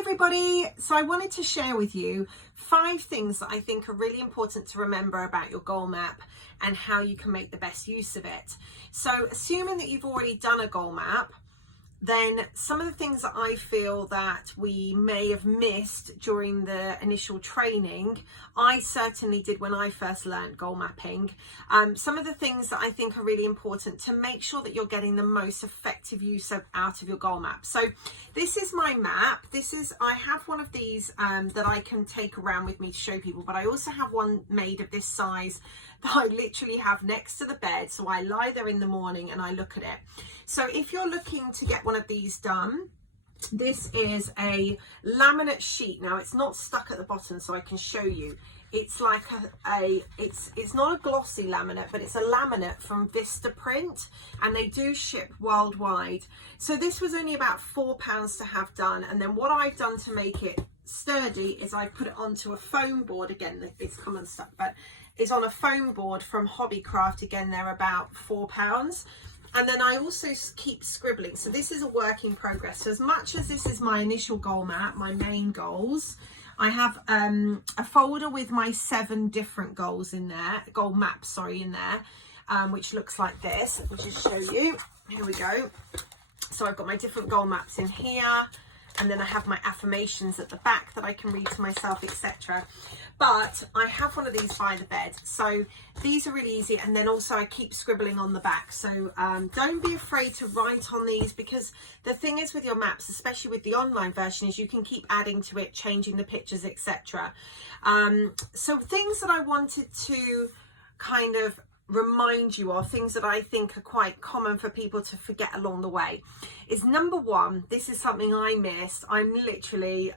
everybody. So I wanted to share with you 5 things that I think are really important to remember about your goal map and how you can make the best use of it. So assuming that you've already done a goal map, then some of the things that I feel that we may have missed during the initial training, I certainly did when I first learned goal mapping. Some of the things that I think are really important to make sure that you're getting the most effective use out of your goal map. So this is my map. I have one of these that I can take around with me to show people, but I also have one made of this size that I literally have next to the bed. So I lie there in the morning and I look at it. So if you're looking to get one of these done, this is a laminate sheet. Now it's not stuck at the bottom, so I can show you. It's like it's not a glossy laminate, but it's a laminate from Vistaprint, and they do ship worldwide. So this was only about £4 to have done, and then what I've done to make it sturdy is I put it onto a foam board. Again, it's come unstuck, but it's on a foam board from Hobbycraft. Again, they're about £4. And then I also keep scribbling. So this is a work in progress. So as much as this is my initial goal map, my main goals, I have a folder with my 7 different goals in there, goal maps, sorry, in there, which looks like this. Let me just show you. Here we go. So I've got my different goal maps in here, and then I have my affirmations at the back that I can read to myself, etc. But I have one of these by the bed, so these are really easy. And then also I keep scribbling on the back, so don't be afraid to write on these, because the thing is with your maps, especially with the online version, is you can keep adding to it, changing the pictures, etc. So things that I wanted to kind of remind you of, things that I think are quite common for people to forget along the way, is number 1, this is something I missed. I'm literally,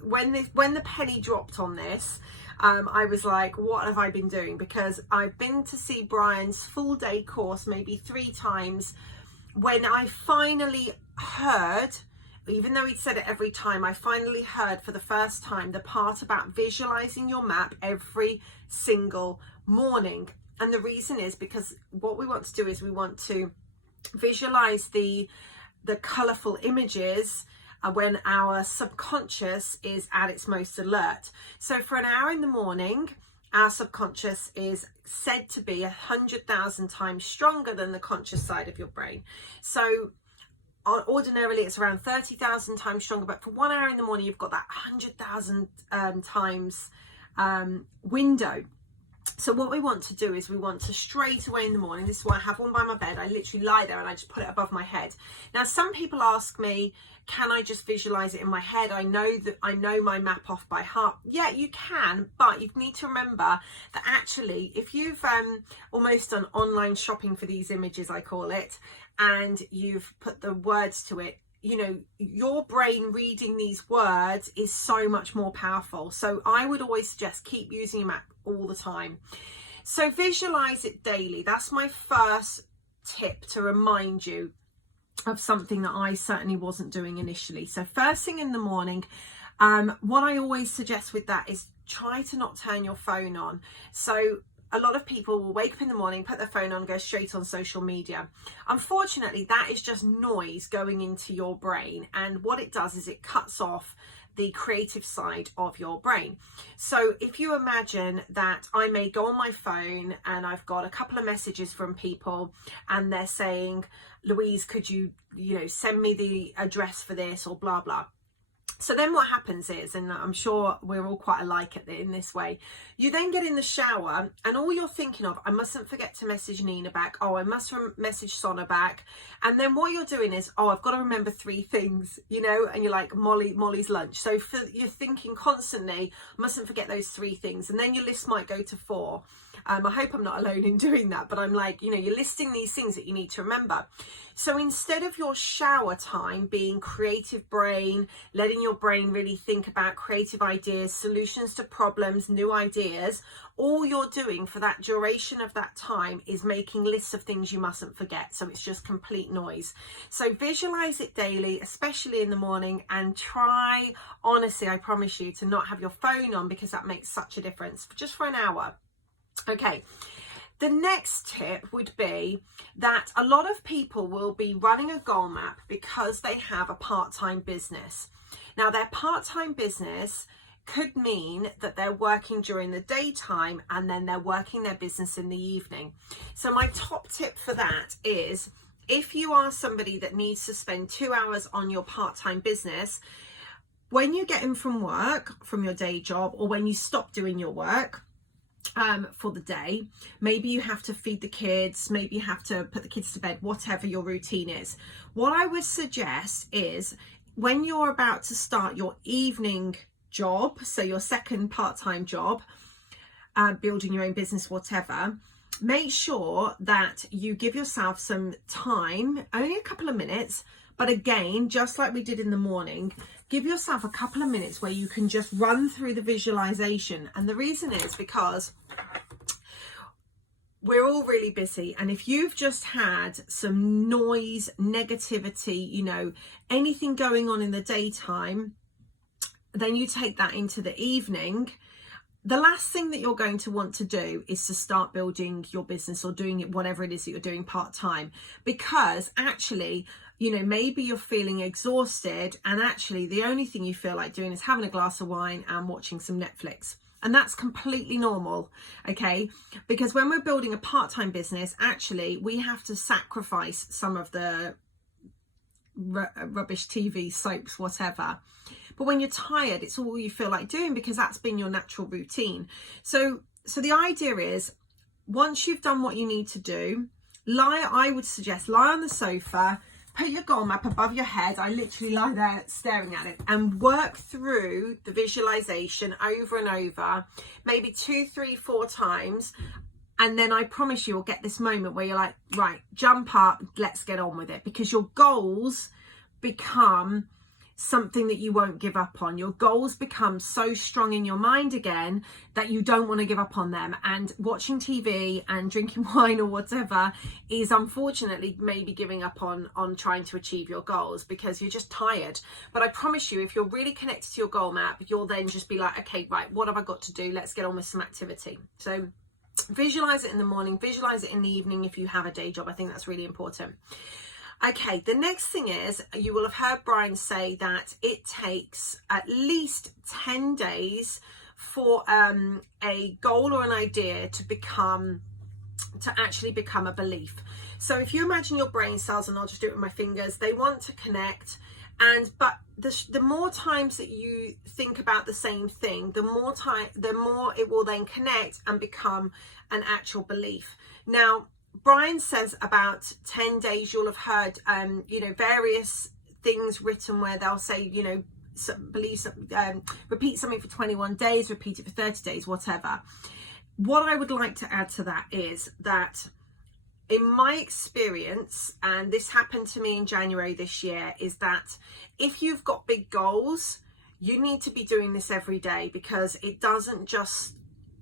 when the penny dropped on this, I was like, what have I been doing? Because I've been to see Brian's full day course maybe 3 times. When I finally heard, even though he'd said it every time, I finally heard for the first time the part about visualizing your map every single morning. And the reason is because what we want to do is we want to visualize the colorful images when our subconscious is at its most alert. So for an hour in the morning, our subconscious is said to be 100,000 times stronger than the conscious side of your brain. So ordinarily it's around 30,000 times stronger, but for 1 hour in the morning, you've got that 100,000 times window. So what we want to do is we want to straight away in the morning, this is why I have one by my bed, I literally lie there and I just put it above my head. Now some people ask me, can I just visualize it in my head? I know my map off by heart. Yeah, you can, but you need to remember that actually if you've almost done online shopping for these images, I call it, and you've put the words to it, you know, your brain reading these words is so much more powerful. So I would always suggest keep using your map all the time. So visualize it daily. That's my first tip to remind you of something that I certainly wasn't doing initially. So first thing in the morning, what I always suggest with that is try to not turn your phone on. So a lot of people will wake up in the morning, put their phone on, go straight on social media. Unfortunately, that is just noise going into your brain. And what it does is it cuts off the creative side of your brain. So if you imagine that I may go on my phone and I've got a couple of messages from people and they're saying, Louise, could you send me the address for this, or blah, blah. So then what happens is, and I'm sure we're all quite alike in this way, you then get in the shower and all you're thinking of, I mustn't forget to message Nina back. Oh, I must message Sonna back. And then what you're doing is, oh, I've got to remember 3 things, and you're like, Molly's lunch. So you're thinking constantly, I mustn't forget those 3 things. And then your list might go to 4. I hope I'm not alone in doing that, but I'm like, you're listing these things that you need to remember. So instead of your shower time being creative brain, letting your brain really think about creative ideas, solutions to problems, new ideas, all you're doing for that duration of that time is making lists of things you mustn't forget. So it's just complete noise. So visualize it daily, especially in the morning, and try, honestly, I promise you, to not have your phone on, because that makes such a difference, just for an hour. Okay, the next tip would be that a lot of people will be running a goal map because they have a part-time business. Now, their part-time business could mean that they're working during the daytime and then they're working their business in the evening. So my top tip for that is, if you are somebody that needs to spend 2 hours on your part-time business, when you get in from work, from your day job, or when you stop doing your work for the day, maybe you have to feed the kids, maybe you have to put the kids to bed, whatever your routine is. What I would suggest is, when you're about to start your evening job, so your second part-time job, building your own business, whatever, make sure that you give yourself some time, only a couple of minutes, but again, just like we did in the morning, give yourself a couple of minutes where you can just run through the visualization. And the reason is because we're all really busy, and if you've just had some noise, negativity, you know, anything going on in the daytime, then you take that into the evening, the last thing that you're going to want to do is to start building your business or doing it, whatever it is that you're doing part-time, because actually, you know, maybe you're feeling exhausted and actually the only thing you feel like doing is having a glass of wine and watching some Netflix. And that's completely normal, okay? Because when we're building a part-time business, actually we have to sacrifice some of the rubbish TV, soaps, whatever. But when you're tired, it's all you feel like doing because that's been your natural routine. So the idea is, once you've done what you need to do, I would suggest lie on the sofa, put your goal map above your head. I literally lie there staring at it and work through the visualization over and over, maybe 2, 3, 4 times. And then I promise you'll get this moment where you're like, right, jump up, let's get on with it. Because your goals become something that you won't give up on. Your goals become so strong in your mind again that you don't want to give up on them. And watching TV and drinking wine or whatever is unfortunately maybe giving up on trying to achieve your goals because you're just tired. But I promise you, if you're really connected to your goal map, you'll then just be like, okay, right, what have I got to do? Let's get on with some activity. So visualize it in the morning, visualize it in the evening if you have a day job. I think that's really important. Okay, the next thing is, you will have heard Brian say that it takes at least 10 days for a goal or an idea to actually become a belief. So if you imagine your brain cells, and I'll just do it with my fingers, they want to connect, but the more times that you think about the same thing, the more it will then connect and become an actual belief. Now, Brian says about 10 days. You'll have heard, various things written where they'll say, repeat something for 21 days, repeat it for 30 days, whatever. What I would like to add to that is that in my experience, and this happened to me in January this year, is that if you've got big goals, you need to be doing this every day, because it doesn't just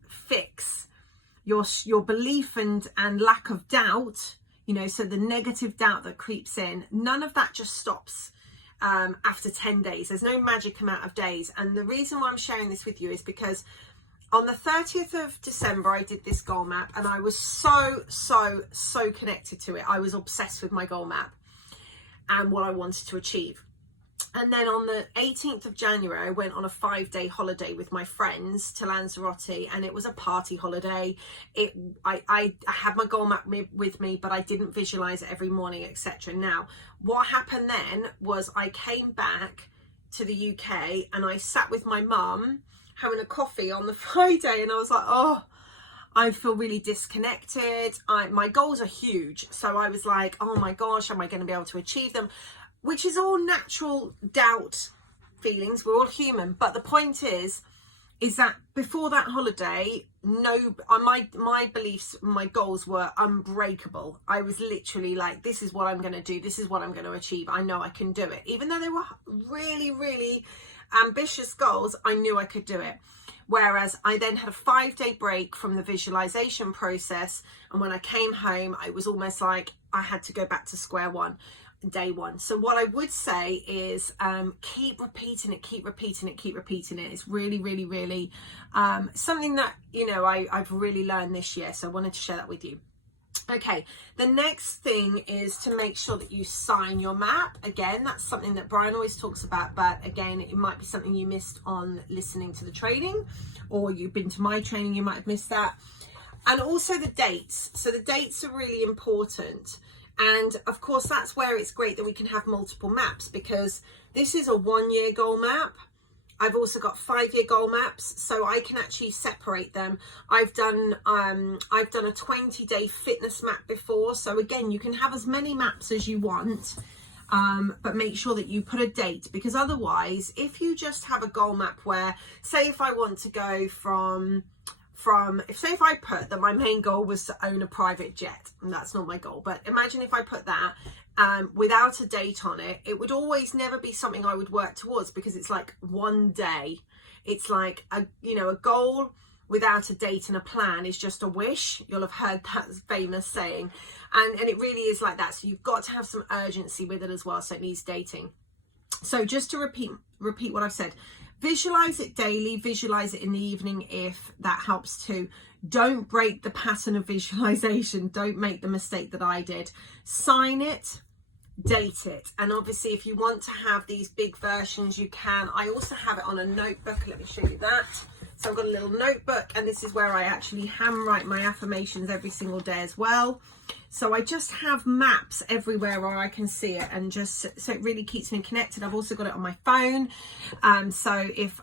fix your belief and lack of doubt, so the negative doubt that creeps in, none of that just stops after 10 days. There's no magic amount of days. And the reason why I'm sharing this with you is because on the 30th of December, I did this goal map, and I was so connected to it. I was obsessed with my goal map and what I wanted to achieve. And then on the 18th of January, I went on a 5-day holiday with my friends to Lanzarote, and it was a party holiday. I had my goal map with me, but I didn't visualize it every morning, etc. Now, what happened then was I came back to the UK and I sat with my mum having a coffee on the Friday, and I was like, oh, I feel really disconnected. My goals are huge. So I was like, oh my gosh, am I going to be able to achieve them? Which is all natural doubt feelings. We're all human. But the point is that before that holiday, my beliefs, my goals were unbreakable. I was literally like, this is what I'm going to do. This is what I'm going to achieve. I know I can do it. Even though they were really, really ambitious goals, I knew I could do it. Whereas I then had a 5-day break from the visualization process. And when I came home, I was almost like I had to go back to square one. Day one. So what I would say is keep repeating it. It's really, really, really something that I've really learned this year, so I wanted to share that with you. Okay, the next thing is to make sure that you sign your map. Again, that's something that Brian always talks about, but again, it might be something you missed on listening to the training, or you've been to my training, you might have missed that. And also the dates. So the dates are really important. And of course, that's where it's great that we can have multiple maps, because this is a 1-year goal map. I've also got 5-year goal maps, so I can actually separate them. I've done a 20-day fitness map before. So again, you can have as many maps as you want, but make sure that you put a date, because otherwise, if you just have a goal map where, say if I want to go if I put that my main goal was to own a private jet, and that's not my goal, but imagine if I put that without a date on it, it would always never be something I would work towards, because it's like one day. It's like a goal without a date and a plan is just a wish. You'll have heard that famous saying, and it really is like that. So you've got to have some urgency with it as well, so it needs dating. So just to repeat what I've said: visualize it daily, visualize it in the evening if that helps too. Don't break the pattern of visualization. Don't make the mistake that I did. Sign it, date it. And obviously, if you want to have these big versions, you can. I also have it on a notebook. Let me show you that. So I've got a little notebook, and this is where I actually handwrite my affirmations every single day as well. So I just have maps everywhere where I can see it, and just so it really keeps me connected. I've also got it on my phone. So if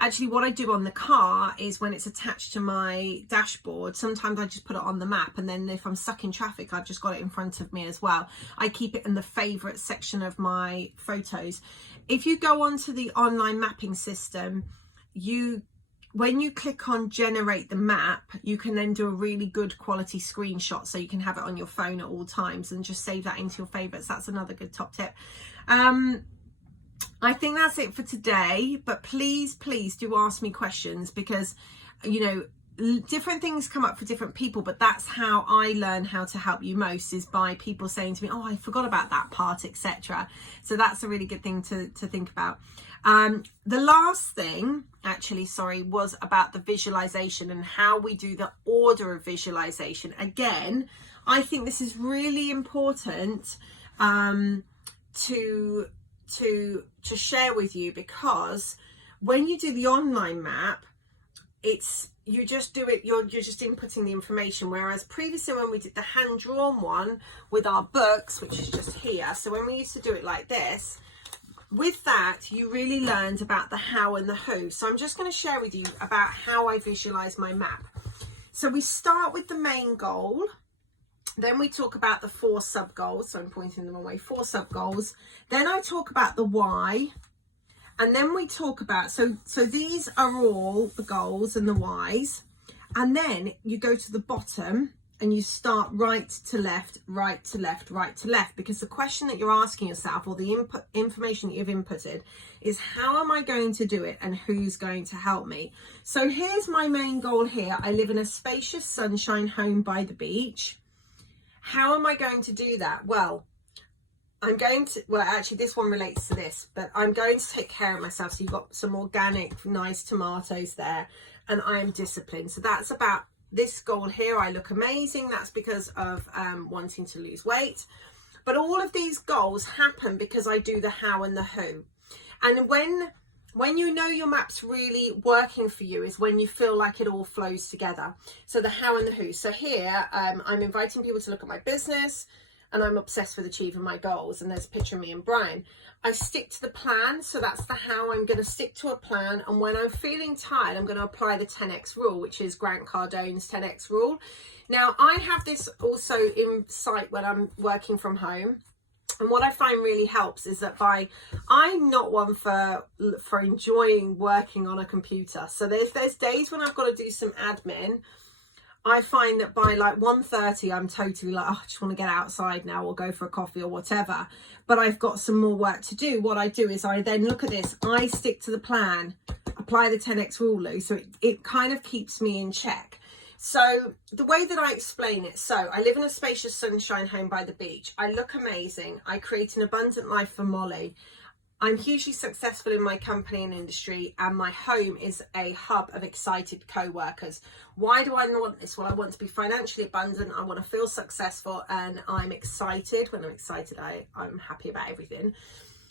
actually what I do on the car is, when it's attached to my dashboard, sometimes I just put it on the map, and then if I'm stuck in traffic, I've just got it in front of me as well. I keep it in the favorite section of my photos. If you go onto the online mapping system, when you click on generate the map, you can then do a really good quality screenshot, so you can have it on your phone at all times and just save that into your favorites. That's another good top tip. I think that's it for today, but please do ask me questions, because different things come up for different people, but that's how I learn how to help you most, is by people saying to me, oh, I forgot about that part, etc. So that's a really good thing to think about. The last thing was about the visualization and how we do the order of visualization. Again, I think this is really important to share with you, because when you do the online map, you just do it, you're just inputting the information, whereas previously when we did the hand-drawn one with our books, which is just here, so when we used to do it like this, with that you really learned about the how and the who. So I'm just going to share with you about how I visualize my map. So we start with the main goal, then we talk about the 4 sub goals, so I'm pointing them away, 4 sub goals, then I talk about the why. And then we talk about, so these are all the goals and the whys. And then you go to the bottom and you start right to left, right to left, right to left. Because the question that you're asking yourself, or the information that you've inputted, is how am I going to do it and who's going to help me? So here's my main goal here. I live in a spacious sunshine home by the beach. How am I going to do that? Well, actually this one relates to this, but I'm going to take care of myself. So you've got some organic, nice tomatoes there, and I am disciplined. So that's about this goal here. I look amazing. That's because of wanting to lose weight. But all of these goals happen because I do the how and the who. And when you know your map's really working for you is when you feel like it all flows together. So the how and the who. So here I'm inviting people to look at my business, and I'm obsessed with achieving my goals. And there's a picture of me and Brian. I stick to the plan. So that's the how. I'm going to stick to a plan. And when I'm feeling tired, I'm going to apply the 10X rule, which is Grant Cardone's 10X rule. Now, I have this also in sight when I'm working from home. And what I find really helps is that I'm not one for enjoying working on a computer. So there's days when I've got to do some admin. I find that by like 1:30, I'm totally like, oh, I just want to get outside now, or go for a coffee or whatever. But I've got some more work to do. What I do is I then look at this, I stick to the plan, apply the 10X rule, so it kind of keeps me in check. So the way that I explain it, so I live in a spacious sunshine home by the beach. I look amazing. I create an abundant life for Molly. I'm hugely successful in my company and industry, and my home is a hub of excited co-workers. Why do I want this? Well, I want to be financially abundant. I want to feel successful, and I'm excited. When I'm excited, I'm happy about everything.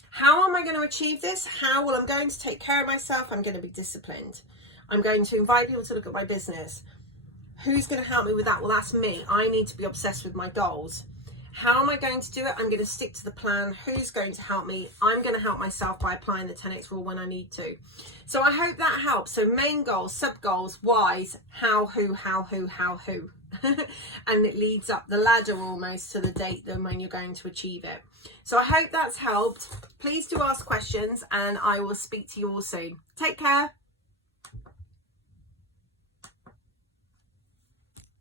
How am I going to achieve this? Well, I'm going to take care of myself. I'm going to be disciplined. I'm going to invite people to look at my business. Who's going to help me with that? Well, that's me. I need to be obsessed with my goals. How am I going to do it? I'm going to stick to the plan. Who's going to help me? I'm going to help myself by applying the 10X rule when I need to. So I hope that helps. So main goals, sub goals, whys, how, who. And it leads up the ladder almost to the date then when you're going to achieve it. So I hope that's helped. Please do ask questions, and I will speak to you all soon. Take care.